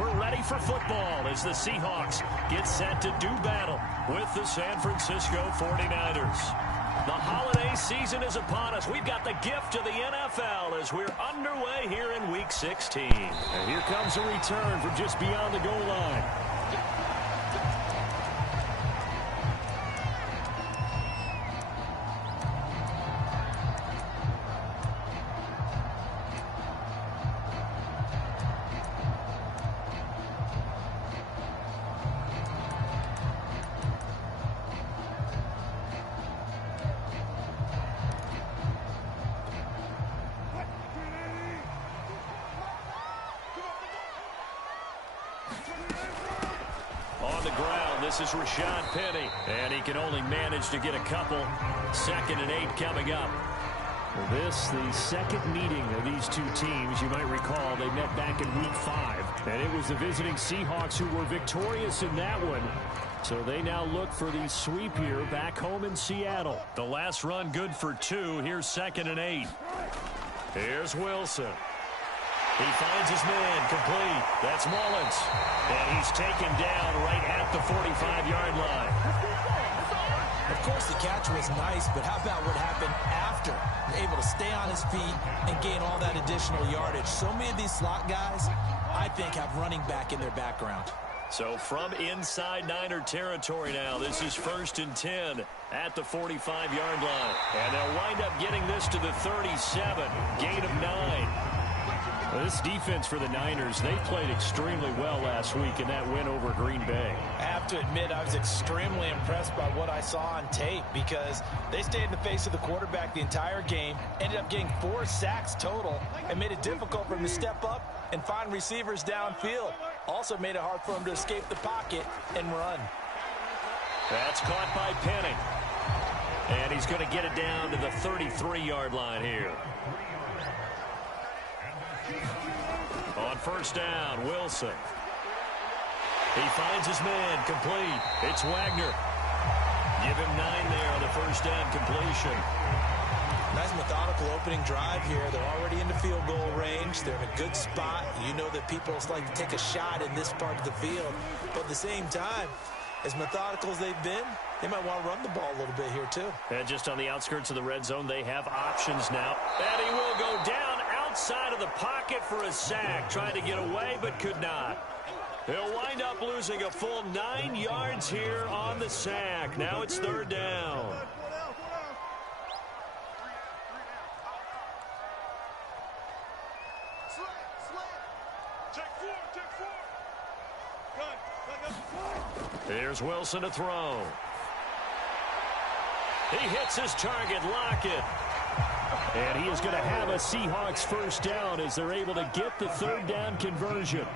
We're ready for football as the Seahawks get set to do battle with the San Francisco 49ers. The holiday season is upon us. We've got the gift of the NFL as we're underway here in Week 16. And here comes a return from just beyond the goal line. On the ground, this is Rashad Penny, and he can only manage to get a couple. 2nd and 8 coming up. This, the second meeting of these two teams. You might recall they met back in Week 5, and it was the visiting Seahawks who were victorious in that one. So they now look for the sweep here back home in Seattle. The last run good for 2. Here's 2nd and 8. Here's Wilson. He finds his man complete. That's Mullins. And he's taken down right at the 45-yard line. Of course, the catch was nice, but how about what happened after? Able to stay on his feet and gain all that additional yardage. So many of these slot guys, I think, have running back in their background. So from inside Niner territory now, this is 1st and 10 at the 45-yard line. And they'll wind up getting this to the 37, gain of 9. Well, this defense for the Niners, they played extremely well last week in that win over Green Bay. I have to admit, I was extremely impressed by what I saw on tape because they stayed in the face of the quarterback the entire game, ended up getting 4 sacks total, and made it difficult for him to step up and find receivers downfield. Also made it hard for him to escape the pocket and run. That's caught by Penny. And he's going to get it down to the 33-yard line here. On 1st down, Wilson. He finds his man complete. It's Wagner. Give him 9 there on the 1st down completion. Nice methodical opening drive here. They're already in the field goal range. They're in a good spot. You know that people like to take a shot in this part of the field. But at the same time, as methodical as they've been, they might want to run the ball a little bit here too. And just on the outskirts of the red zone, they have options now. And he will go down outside of the pocket for a sack. Trying to get away, but could not. He'll wind up losing a full 9 yards here on the sack. Now it's 3rd down. Here's Wilson to throw. He hits his target, Lockett. And he is going to have a Seahawks 1st down as they're able to get the 3rd down conversion.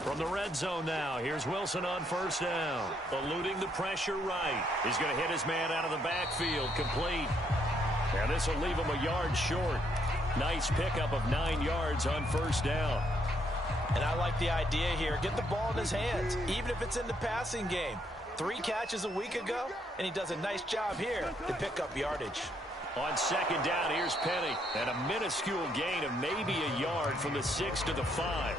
From the red zone now, here's Wilson on 1st down. Eluding the pressure right. He's going to hit his man out of the backfield, complete. And this will leave him a yard short. Nice pickup of 9 yards on 1st down. And I like the idea here. Get the ball in his hands, even if it's in the passing game. 3 catches a week ago, and he does a nice job here to pick up yardage. On 2nd down, here's Penny. And a minuscule gain of maybe a yard from the 6 to the 5.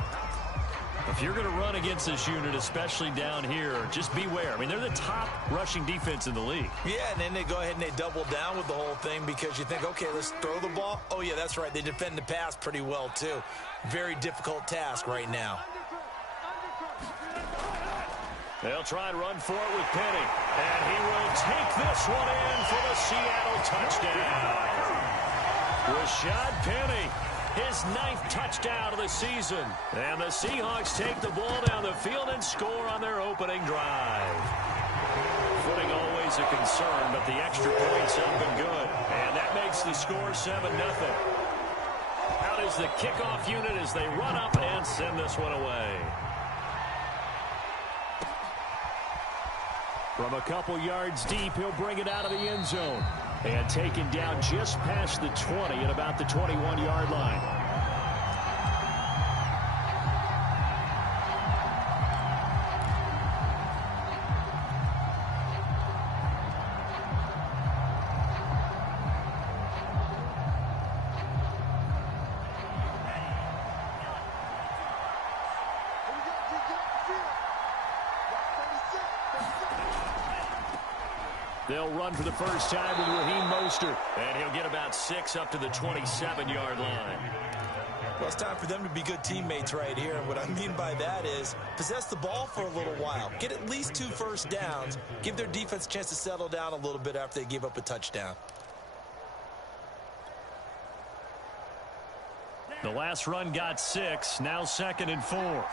If you're going to run against this unit, especially down here, just beware. I mean, they're the top rushing defense in the league. Yeah, and then they go ahead and they double down with the whole thing because you think, okay, let's throw the ball. Oh, yeah, that's right. They defend the pass pretty well, too. Very difficult task right now. They'll try and run for it with Penny. And he will take this one in for the Seattle touchdown. Rashad Penny. His 9th touchdown of the season. And the Seahawks take the ball down the field and score on their opening drive. Footing always a concern, but the extra point's up and good. And that makes the score 7-0. Out is the kickoff unit as they run up and send this one away. From a couple yards deep, he'll bring it out of the end zone. And taken down just past the 20 at about the 21-yard line. They'll run for the first time with Raheem Mostert. And he'll get about 6 up to the 27-yard line. Well, it's time for them to be good teammates right here. And what I mean by that is possess the ball for a little while. Get at least 2 first downs. Give their defense a chance to settle down a little bit after they give up a touchdown. The last run got 6. Now 2nd and 4.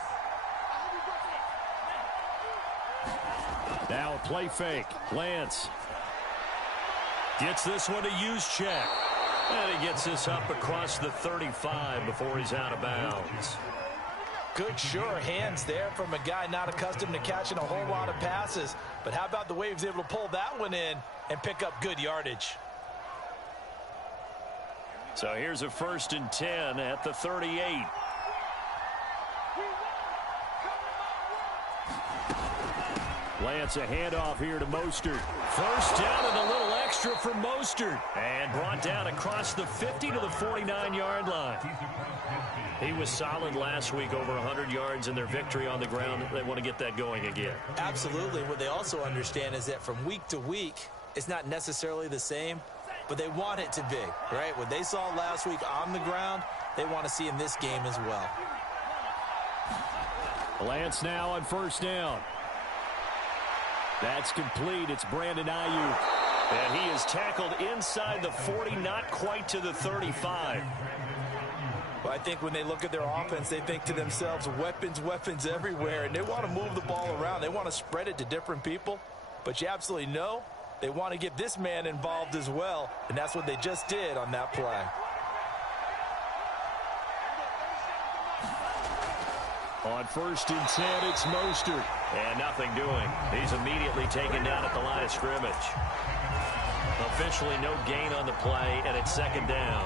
Now a play fake. Lance gets this one to use check. And he gets this up across the 35 before he's out of bounds. Good, sure hands there from a guy not accustomed to catching a whole lot of passes. But how about the way he was able to pull that one in and pick up good yardage? So here's a 1st and 10 at the 38. Lance, a handoff here to Mostert. First down and a little extra for Mostert. And brought down across the 50 to the 49-yard line. He was solid last week, over 100 yards in their victory on the ground. They want to get that going again. Absolutely. What they also understand is that from week to week, it's not necessarily the same, but they want it to be, right? What they saw last week on the ground, they want to see in this game as well. Lance now on 1st down. That's complete. It's Brandon Ayuk. And he is tackled inside the 40, not quite to the 35. Well, I think when they look at their offense, they think to themselves, weapons, weapons everywhere. And they want to move the ball around. They want to spread it to different people. But you absolutely know they want to get this man involved as well. And that's what they just did on that play. On 1st and 10, it's Mostert. And nothing doing. He's immediately taken down at the line of scrimmage. Officially no gain on the play, and it's 2nd down.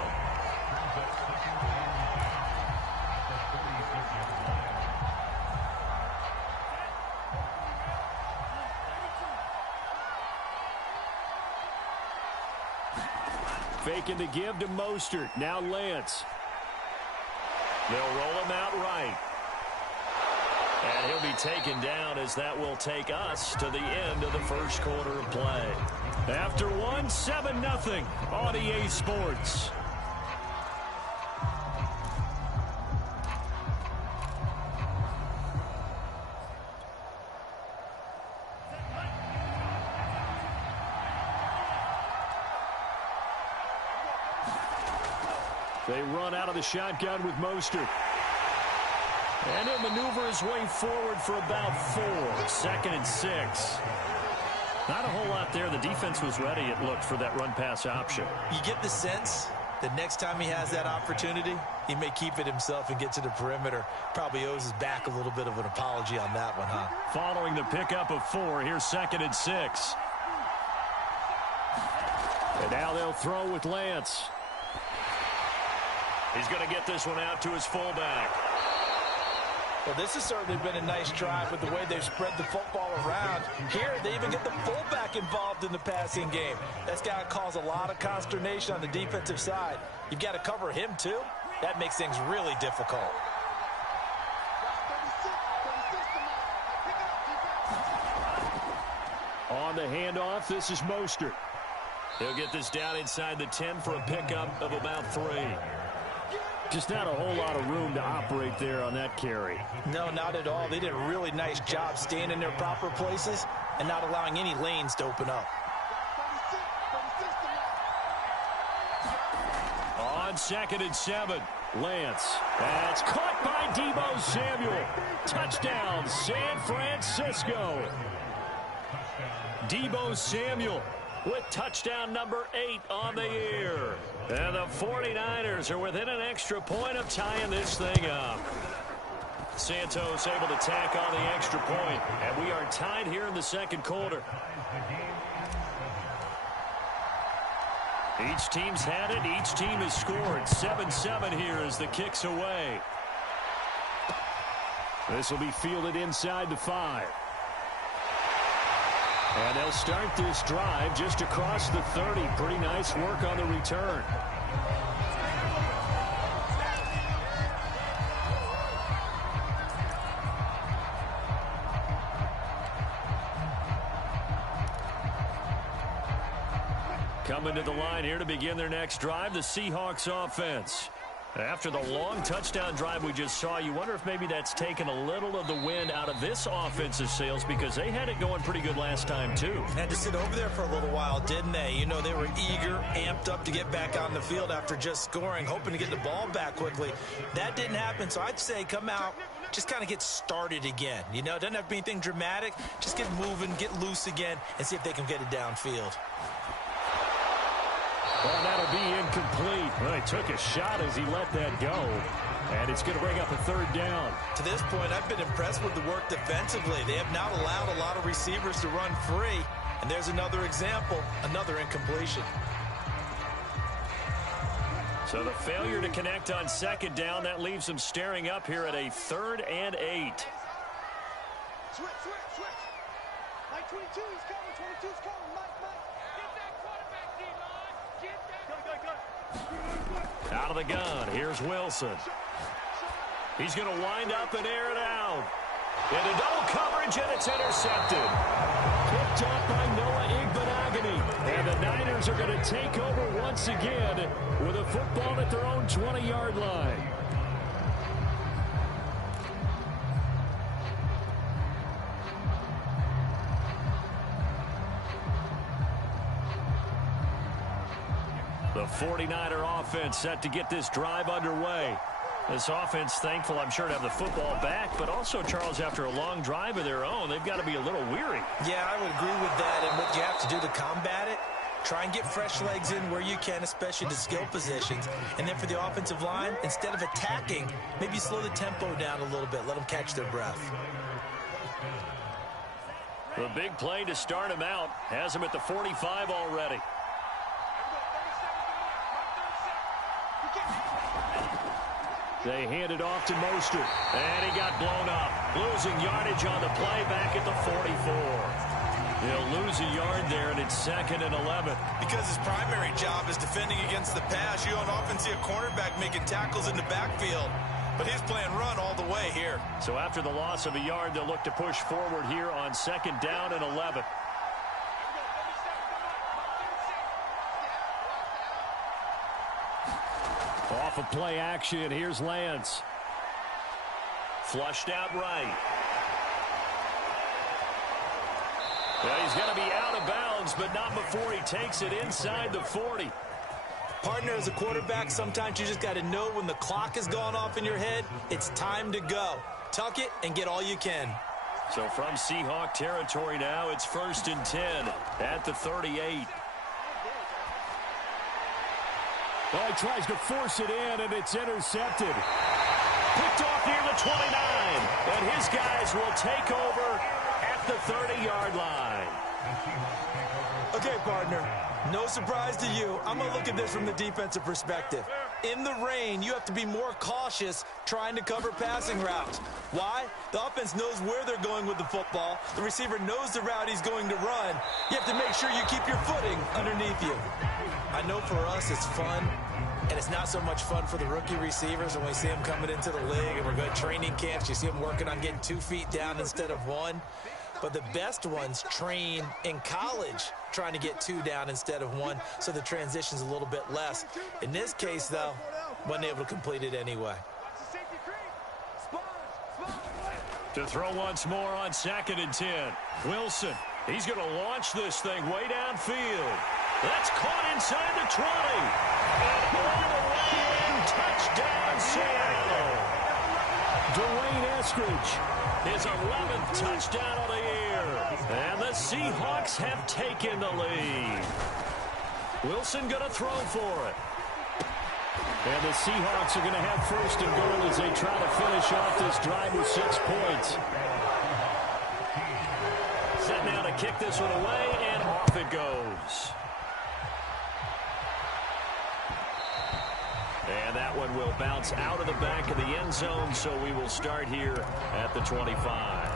Faking to give to Mostert. Now Lance. They'll roll him out right. And he'll be taken down as that will take us to the end of the first quarter of play. After 7-0 on EA Sports. They run out of the shotgun with Mostert. And he'll maneuver his way forward for about 4. 2nd and 6. Not a whole lot there. The defense was ready, it looked, for that run-pass option. You get the sense that next time he has that opportunity, he may keep it himself and get to the perimeter. Probably owes his back a little bit of an apology on that one, huh? Following the pickup of 4, here's 2nd and 6. And now they'll throw with Lance. He's going to get this one out to his fullback. Well, this has certainly been a nice drive with the way they've spread the football around. Here, they even get the fullback involved in the passing game. That's got to cause a lot of consternation on the defensive side. You've got to cover him, too. That makes things really difficult. On the handoff, this is Mostert. He'll get this down inside the 10 for a pickup of about 3. Just not a whole lot of room to operate there on that carry. No, not at all. They did a really nice job staying in their proper places and not allowing any lanes to open up. On 2nd and 7, Lance. That's caught by Deebo Samuel. Touchdown, San Francisco. Deebo Samuel with touchdown number 8 on the year. And the 49ers are within an extra point of tying this thing up. Santos able to tack on the extra point, and we are tied here in the second quarter. Each team's had it. Each team has scored. 7-7 here as the kick's away. This will be fielded inside the 5. And they'll start this drive just across the 30. Pretty nice work on the return. Coming to the line here to begin their next drive, the Seahawks offense. After the long touchdown drive we just saw, you wonder if maybe that's taken a little of the wind out of this offensive sails because they had it going pretty good last time, too. Had to sit over there for a little while, didn't they? You know, they were eager, amped up to get back out in the field after just scoring, hoping to get the ball back quickly. That didn't happen, so I'd say come out, just kind of get started again. You know, it doesn't have to be anything dramatic. Just get moving, get loose again, and see if they can get it downfield. Well, that'll be incomplete. Well, he took a shot as he let that go. And it's going to bring up a third down. To this point, I've been impressed with the work defensively. They have not allowed a lot of receivers to run free. And there's another example, another incompletion. So the failure to connect on second down, that leaves them staring up here at a 3rd and 8. Switch. Mike 22 is coming. 22's coming. Mike. Get that quarterback, D-line. Get that. Go. Out of the gun. Here's Wilson. He's going to wind up and air it out. Into double coverage, and it's intercepted. Picked off by Noah Igbenogany. And the Niners are going to take over once again with a football at their own 20-yard line. The 49er offense set to get this drive underway. This offense, thankful, I'm sure, to have the football back, but also, Charles, after a long drive of their own, they've got to be a little weary. Yeah, I would agree with that, and what you have to do to combat it, try and get fresh legs in where you can, especially the skill positions. And then for the offensive line, instead of attacking, maybe slow the tempo down a little bit, let them catch their breath. The big play to start him out has him at the 45 already. They hand it off to Mostert, and he got blown up. Losing yardage on the play back at the 44. He'll lose a yard there, and it's 2nd and 11. Because his primary job is defending against the pass, you don't often see a cornerback making tackles in the backfield. But he's playing run all the way here. So after the loss of a yard, they'll look to push forward here on 2nd down and 11. Off of play action, here's Lance. Flushed out right. Well, he's going to be out of bounds, but not before he takes it inside the 40. Partner, as a quarterback, sometimes you just got to know when the clock has gone off in your head, it's time to go. Tuck it and get all you can. So from Seahawk territory now, it's 1st and 10 at the 38. Well, he tries to force it in, and it's intercepted. Picked off near the 29, and his guys will take over at the 30-yard line. Okay, partner, no surprise to you. I'm going to look at this from the defensive perspective. In the rain, you have to be more cautious trying to cover passing routes. Why? The offense knows where they're going with the football. The receiver knows the route he's going to run. You have to make sure you keep your footing underneath you. I know for us it's fun, and it's not so much fun for the rookie receivers when we see them coming into the league and we're going to training camps. You see them working on getting 2 feet down instead of 1. But the best ones train in college trying to get 2 down instead of 1, so the transition's a little bit less. In this case, though, wasn't able to complete it anyway. To throw once more on 2nd and 10. Wilson, he's going to launch this thing way downfield. That's caught inside the 20. And all the way in, touchdown, Seattle. Dwayne Eskridge. His 11th touchdown of the year. And the Seahawks have taken the lead. Wilson going to throw for it. And the Seahawks are going to have 1st and goal as they try to finish off this drive with 6 points. Set now to kick this one away, and off it goes. And that one will bounce out of the back of the end zone, so we will start here at the 25.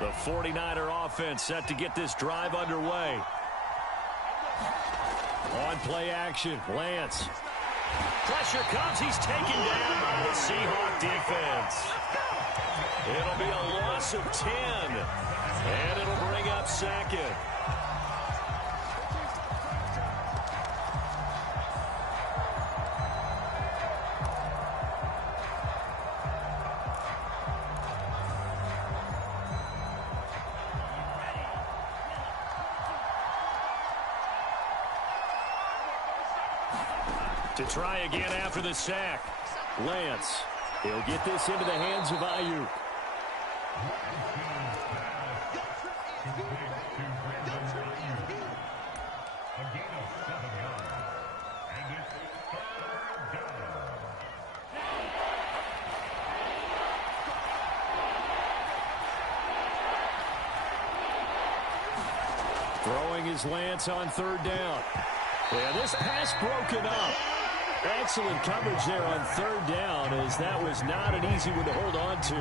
The 49er offense set to get this drive underway. On play action, Lance. Pressure comes. He's taken down by the Seahawk defense. It'll be a loss of 10. And it'll bring up second. To try again after the sack. Lance. He'll get this into the hands of Ayuk. Throwing his Lance on third down. Yeah, this pass broken up. Excellent coverage there on third down, as that was not an easy one to hold on to.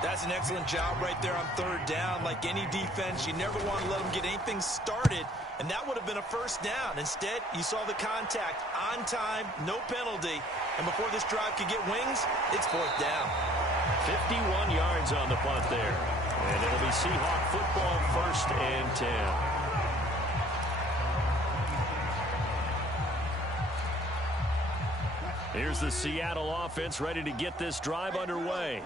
That's an excellent job right there on third down. Like any defense, you never want to let them get anything started, and that would have been a first down. Instead, you saw the contact on time, no penalty, and before this drive could get wings, it's fourth down. 51 yards on the punt there, and it'll be Seahawk football, 1st and 10. Here's the Seattle offense ready to get this drive underway.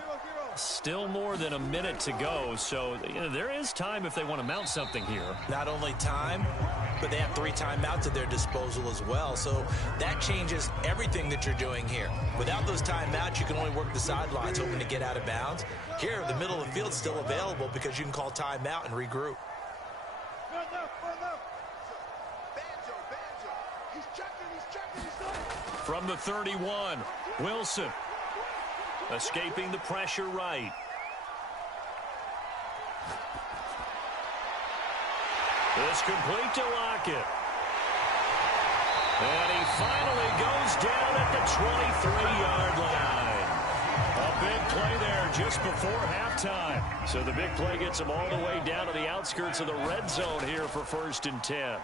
Still more than a minute to go, so there is time if they want to mount something here. Not only time, but they have 3 timeouts at their disposal as well, so that changes everything that you're doing here. Without those timeouts, you can only work the sidelines hoping to get out of bounds. Here, the middle of the field's still available because you can call timeout and regroup. From the 31, Wilson escaping the pressure right. This complete to Lockett. And he finally goes down at the 23-yard line. A big play there just before halftime. So the big play gets him all the way down to the outskirts of the red zone here for 1st and 10.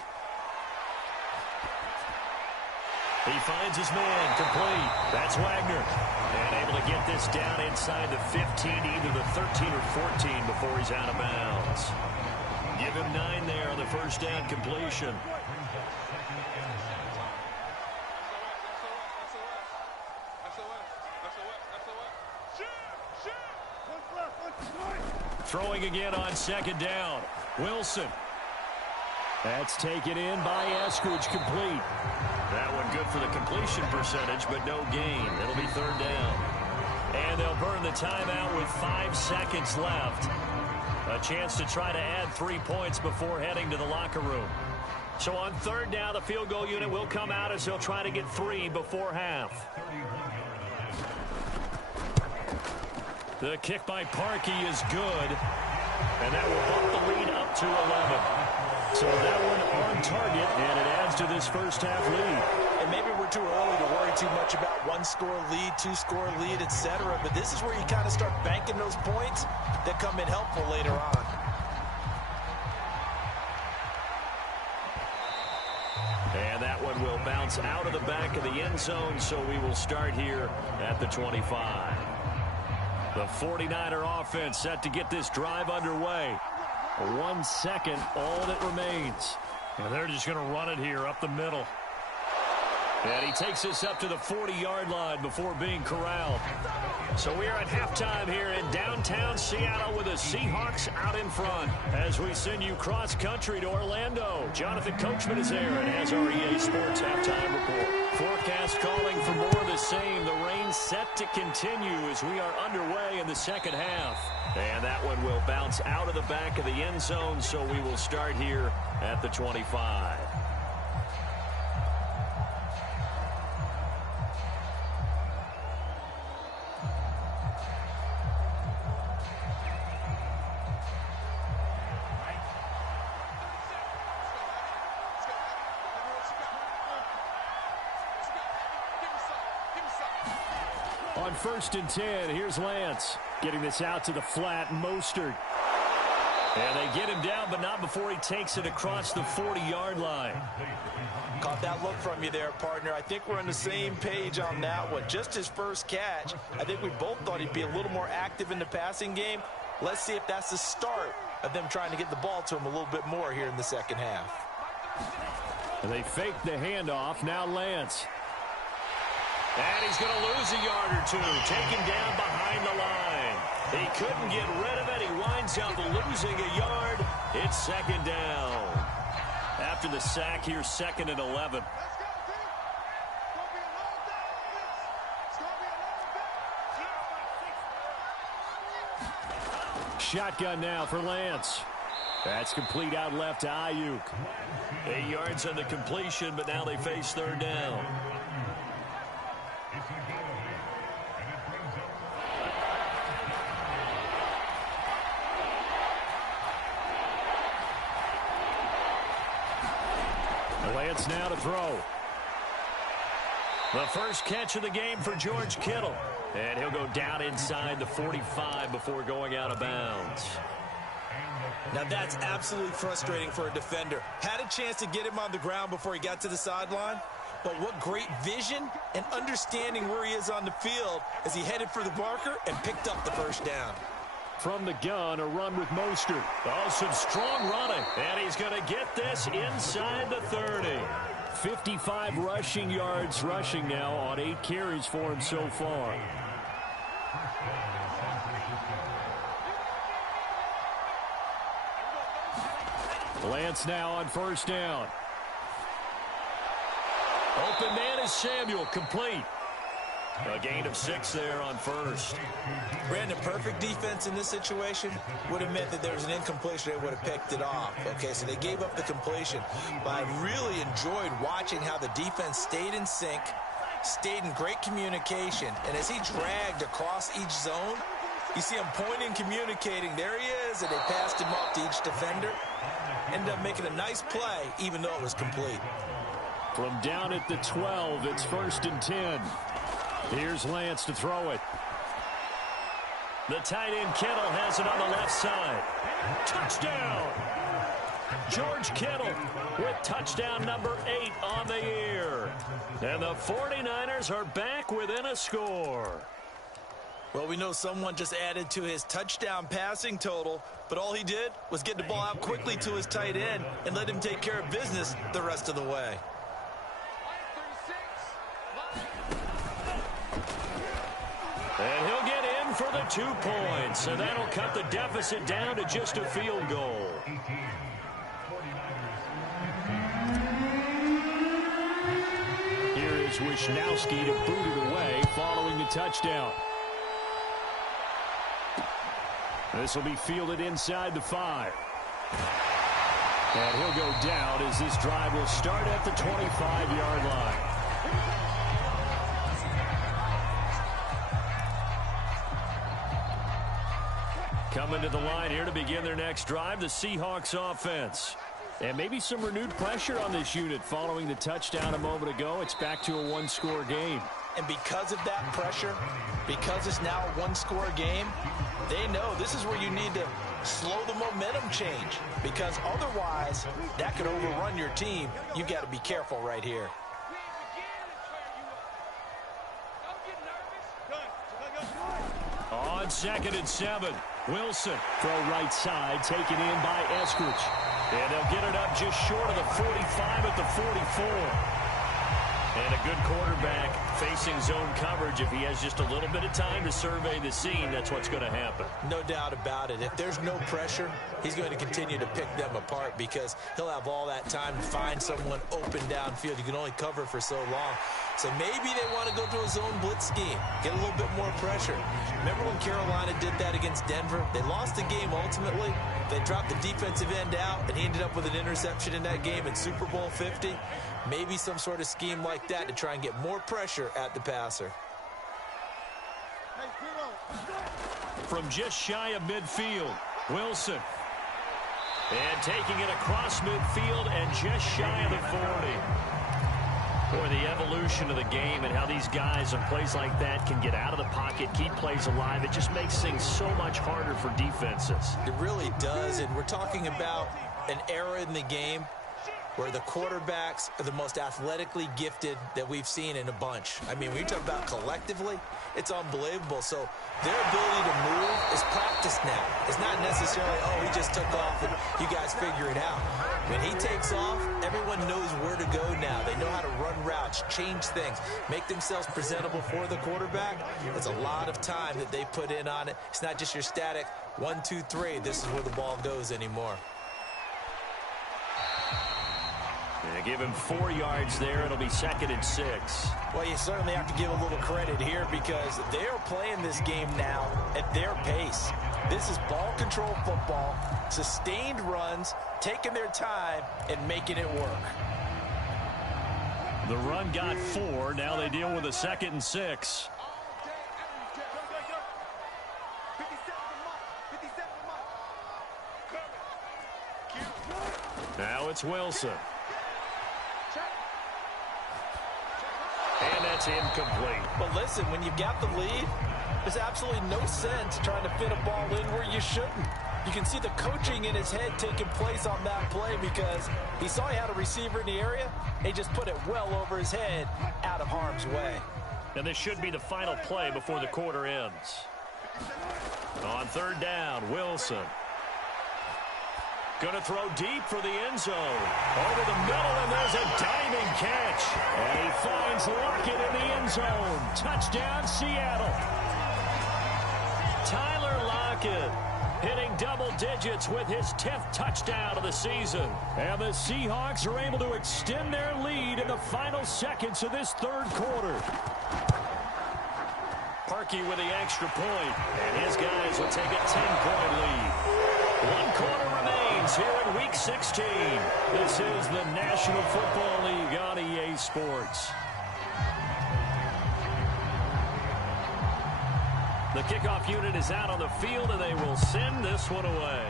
He finds his man, complete. That's Wagner. And able to get this down inside the 15, either the 13 or 14 before he's out of bounds. Give him 9 there on the first down completion. Throwing again on 2nd down. Wilson. That's taken in by Eskridge, complete. That one good for the completion percentage, but no gain. It'll be 3rd down. And they'll burn the timeout with 5 seconds left. A chance to try to add 3 points before heading to the locker room. So on 3rd down, the field goal unit will come out as they'll try to get 3 before half. The kick by Parkey is good. And that will bump the lead up to 11. So that one on target, and it adds to this first half lead. And maybe we're too early to worry too much about 1-score lead, 2-score lead, etc. But this is where you kind of start banking those points that come in helpful later on. And that one will bounce out of the back of the end zone, so we will start here at the 25. The 49er offense set to get this drive underway. 1 second, all that remains. And they're just going to run it here up the middle. And he takes this up to the 40-yard line before being corralled. So we are at halftime here in downtown Seattle with the Seahawks out in front. As we send you cross-country to Orlando, Jonathan Coachman is there and has our EA Sports halftime report. Forecast calling for more of the same. The rain set to continue as we are underway in the second half. And that one will bounce out of the back of the end zone, so we will start here at the 25. On 1st and 10, here's Lance. Getting this out to the flat, Mostert. And they get him down, but not before he takes it across the 40-yard line. Caught that look from you there, partner. I think we're on the same page on that one. Just his first catch. I think we both thought he'd be a little more active in the passing game. Let's see if that's the start of them trying to get the ball to him a little bit more here in the second half. And they fake the handoff. Now Lance. And he's going to lose a yard or two. Taken down behind the line. He couldn't get rid of it. He winds up losing a yard. It's second down. After the sack, here's 2nd and 11. Shotgun now for Lance. That's complete out left to Ayuk. 8 yards on the completion, but now they face 3rd down. Lance now to throw. The first catch of the game for George Kittle. And he'll go down inside the 45 before going out of bounds. Now that's absolutely frustrating for a defender. Had a chance to get him on the ground before he got to the sideline. But what great vision and understanding where he is on the field as he headed for the marker and picked up the first down. From the gun, a run with Mostert. Oh, some strong running. And he's going to get this inside the 30. 55 rushing yards rushing now on 8 carries for him so far. Lance now on 1st down. Open man is Samuel, complete. A gain of 6 there on 1st. Brandon, perfect defense in this situation would have meant that there was an incompletion. They would have picked it off. Okay, so they gave up the completion. But I really enjoyed watching how the defense stayed in sync, stayed in great communication. And as he dragged across each zone, you see him pointing, communicating. There he is, and they passed him off to each defender. Ended up making a nice play, even though it was complete. From down at the 12, it's 1st and 10. Here's Lance to throw it. The tight end Kittle has it on the left side. Touchdown! George Kittle with touchdown number 8 on the year. And the 49ers are back within a score. Well, we know someone just added to his touchdown passing total, but all he did was get the ball out quickly to his tight end and let him take care of business the rest of the way. And he'll get in for the 2 points, and that'll cut the deficit down to just a field goal. Here is Wisnowski to boot it away following the touchdown. This will be fielded inside the 5. And he'll go down as this drive will start at the 25-yard line. Coming to the line here to begin their next drive, the Seahawks offense. And maybe some renewed pressure on this unit following the touchdown a moment ago. It's back to a 1-score game. And because of that pressure, because it's now a 1-score game, they know this is where you need to slow the momentum change. Because otherwise, that could overrun your team. You've got to be careful right here. On 2nd and 7, Wilson. Throw right side, taken in by Eskridge. And they'll get it up just short of the 45 at the 44. And a good quarterback facing zone coverage. If he has just a little bit of time to survey the scene, that's what's going to happen. No doubt about it. If there's no pressure, he's going to continue to pick them apart because he'll have all that time to find someone open downfield. You can only cover for so long. So maybe they want to go to a zone blitz scheme, get a little bit more pressure. Remember when Carolina did that against Denver? They lost the game ultimately. They dropped the defensive end out, and he ended up with an interception in that game in Super Bowl 50. Maybe some sort of scheme like that to try and get more pressure at the passer. From just shy of midfield, Wilson. And taking it across midfield and just shy of the 40. Boy, the evolution of the game and how these guys in plays like that can get out of the pocket, keep plays alive, it just makes things so much harder for defenses. It really does, and we're talking about an era in the game where the quarterbacks are the most athletically gifted that we've seen in a bunch. I mean, when you talk about collectively, it's unbelievable. So their ability to move is practiced now. It's not necessarily, oh, he just took off and you guys figure it out. When he takes off, everyone knows where to go now. They know how to run routes, change things, make themselves presentable for the quarterback. It's a lot of time that they put in on it. It's not just your static 1, 2, 3. This is where the ball goes anymore. They give him 4 yards there. It'll be 2nd and 6. Well, you certainly have to give a little credit here because they are playing this game now at their pace. This is ball control football, sustained runs, taking their time, and making it work. The run got 4. Now they deal with a 2nd and 6. Now it's Wilson. And that's incomplete. But listen, when you've got the lead, there's absolutely no sense trying to fit a ball in where you shouldn't. You can see the coaching in his head taking place on that play because he saw he had a receiver in the area. He just put it well over his head out of harm's way. And this should be the final play before the quarter ends. On 3rd down, Wilson. Going to throw deep for the end zone. Over the middle, and there's a diving catch. And he finds Lockett in the end zone. Touchdown, Seattle. Tyler Lockett hitting double digits with his 10th touchdown of the season. And the Seahawks are able to extend their lead in the final seconds of this 3rd quarter. Parkey with the extra point, and his guys will take a 10-point lead. 1 quarter remains here in Week 16. This is the National Football League on EA Sports. The kickoff unit is out on the field, and they will send this one away.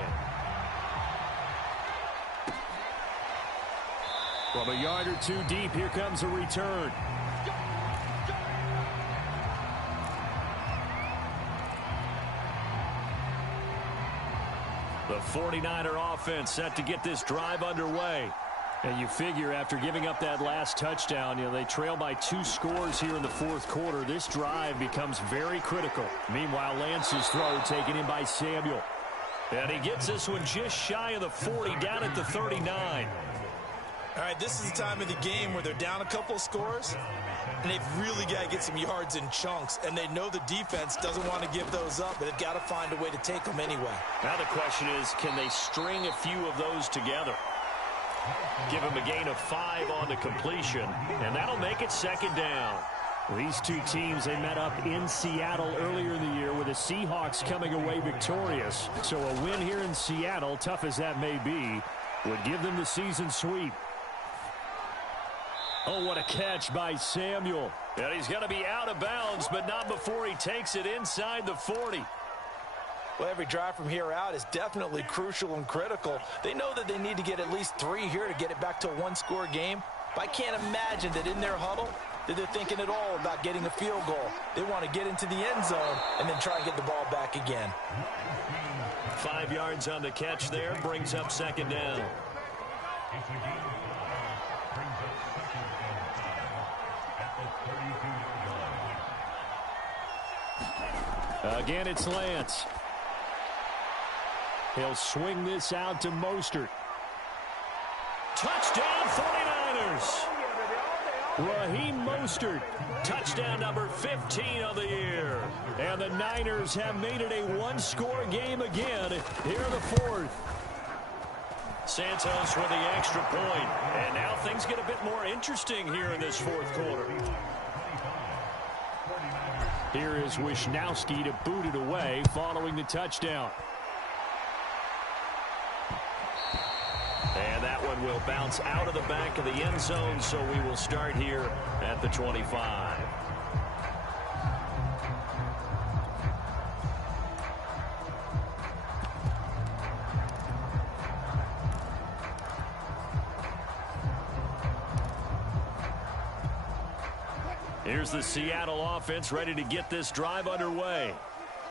From a yard or 2 deep, here comes a return. The 49er offense set to get this drive underway. And you figure after giving up that last touchdown, they trail by 2 scores here in the 4th quarter. This drive becomes very critical. Meanwhile, Lance's throw taken in by Samuel. And he gets this one just shy of the 40, down at the 39. All right, this is the time of the game where they're down a couple of scores, and they've really got to get some yards in chunks, and they know the defense doesn't want to give those up, but they've got to find a way to take them anyway. Now the question is, can they string a few of those together? Give them a gain of 5 on the completion, and that'll make it 2nd down. These 2 teams, they met up in Seattle earlier in the year with the Seahawks coming away victorious. So a win here in Seattle, tough as that may be, would give them the season sweep. Oh, what a catch by Samuel. And he's going to be out of bounds, but not before he takes it inside the 40. Well, every drive from here out is definitely crucial and critical. They know that they need to get at least 3 here to get it back to a 1-score game. But I can't imagine that in their huddle that they're thinking at all about getting a field goal. They want to get into the end zone and then try and get the ball back again. 5 yards on the catch there, brings up 2nd down. Again, it's Lance. He'll swing this out to Mostert. Touchdown, 49ers. Raheem Mostert, touchdown number 15 of the year. And the Niners have made it a 1-score game again here in the 4th. Santos with the extra point. And now things get a bit more interesting here in this 4th quarter. Here is Wisnowski to boot it away following the touchdown. And that one will bounce out of the back of the end zone, so we will start here at the 25. Here's the Seattle offense ready to get this drive underway.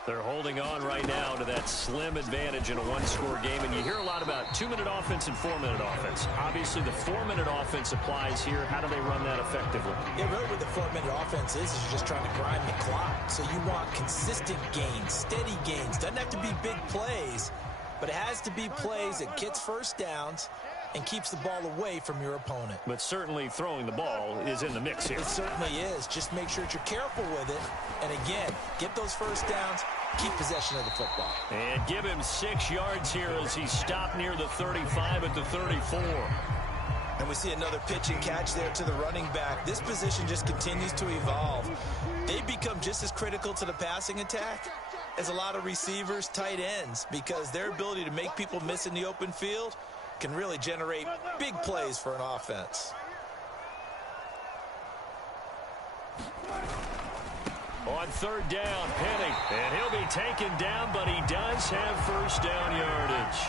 They're holding on right now to that slim advantage in a one-score game. And you hear a lot about 2-minute offense and 4-minute offense. Obviously, the 4-minute offense applies here. How do they run that effectively? Yeah, really what the 4-minute offense is you're just trying to grind the clock. So you want consistent gains, steady gains. Doesn't have to be big plays, but it has to be plays that gets first downs and keeps the ball away from your opponent. But certainly throwing the ball is in the mix here. It certainly is. Just make sure that you're careful with it. And again, get those first downs, keep possession of the football. And give him 6 yards here as he stopped near the 35 at the 34. And we see another pitch and catch there to the running back. This position just continues to evolve. They become just as critical to the passing attack as a lot of receivers, tight ends, because their ability to make people miss in the open field can really generate big plays for an offense. On third down, Penny. And he'll be taken down, but he does have first down yardage.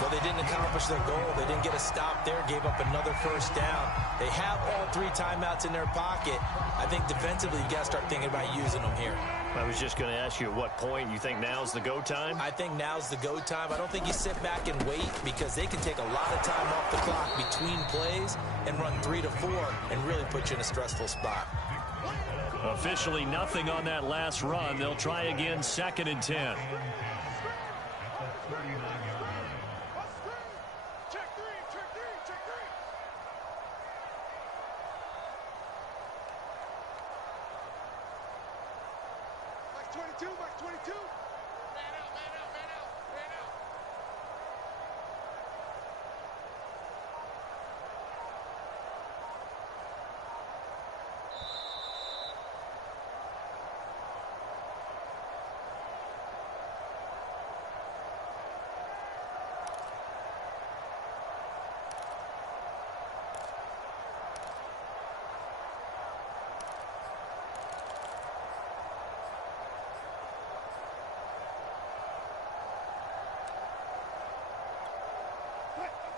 Well, they didn't accomplish their goal. They didn't get a stop there, gave up another first down. They have all 3 timeouts in their pocket. I think defensively you got to start thinking about using them here. I was just going to ask you at what point you think now's the go time? I think now's the go time. I don't think you sit back and wait because they can take a lot of time off the clock between plays and run 3 to 4 and really put you in a stressful spot. Officially nothing on that last run. They'll try again, 2nd and 10.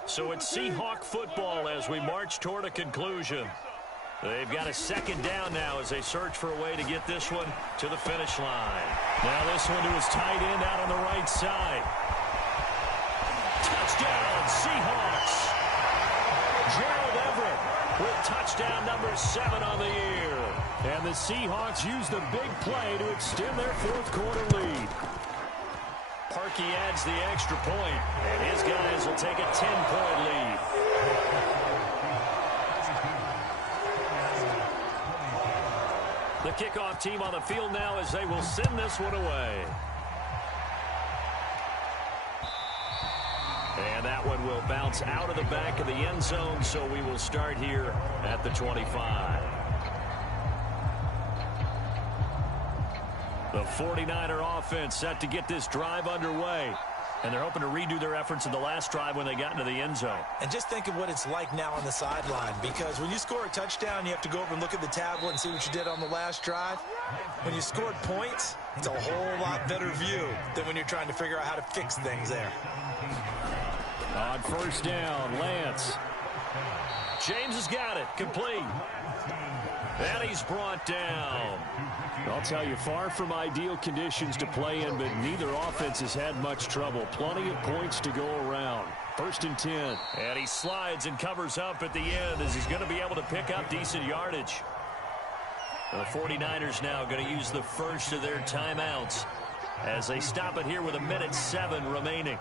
So it's Seahawk football as we march toward a conclusion. They've got a 2nd down now as they search for a way to get this one to the finish line. Now this one to his tight end out on the right side. Touchdown, Seahawks. Gerald Everett with touchdown number 7 on the year. And the Seahawks use the big play to extend their 4th quarter lead. Parkey adds the extra point, and his guys will take a 10-point lead. The kickoff team on the field now as they will send this one away. And that one will bounce out of the back of the end zone, so we will start here at the 25. The 49er offense set to get this drive underway. And they're hoping to redo their efforts in the last drive when they got into the end zone. And just think of what it's like now on the sideline, because when you score a touchdown, you have to go over and look at the tablet and see what you did on the last drive. When you scored points, it's a whole lot better view than when you're trying to figure out how to fix things there. On first down, Lance. James has got it. Complete. And he's brought down. I'll tell you, far from ideal conditions to play in, but neither offense has had much trouble. Plenty of points to go around. 1st and 10. And he slides and covers up at the end as he's going to be able to pick up decent yardage. The 49ers now going to use the first of their timeouts as they stop it here with 1:07 remaining.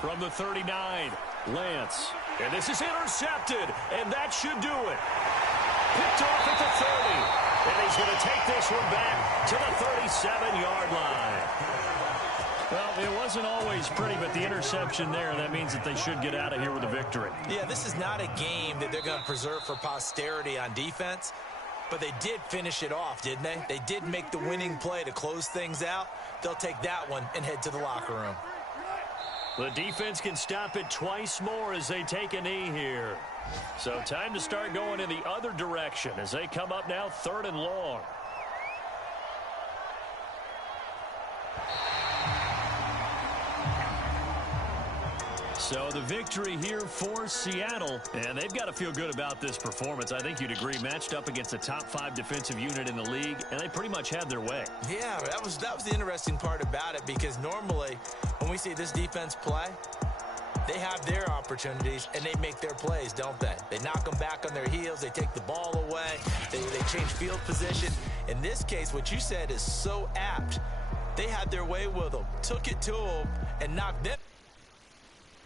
From the 39, Lance. And this is intercepted, and that should do it. Picked off at the 30, and he's going to take this one back to the 37-yard line. Well, it wasn't always pretty, but the interception there, that means that they should get out of here with a victory. Yeah, this is not a game that they're going to preserve for posterity on defense, but they did finish it off, didn't they? They did make the winning play to close things out. They'll take that one and head to the locker room. The defense can stop it twice more as they take a knee here. So time to start going in the other direction as they come up now 3rd and long. So the victory here for Seattle, and they've got to feel good about this performance. I think you'd agree, matched up against a top 5 defensive unit in the league, and they pretty much had their way. Yeah, that was the interesting part about it, because normally when we see this defense play, they have their opportunities, and they make their plays, don't they? They knock them back on their heels. They take the ball away. They change field position. In this case, what you said is so apt. They had their way with them, took it to them, and knocked them.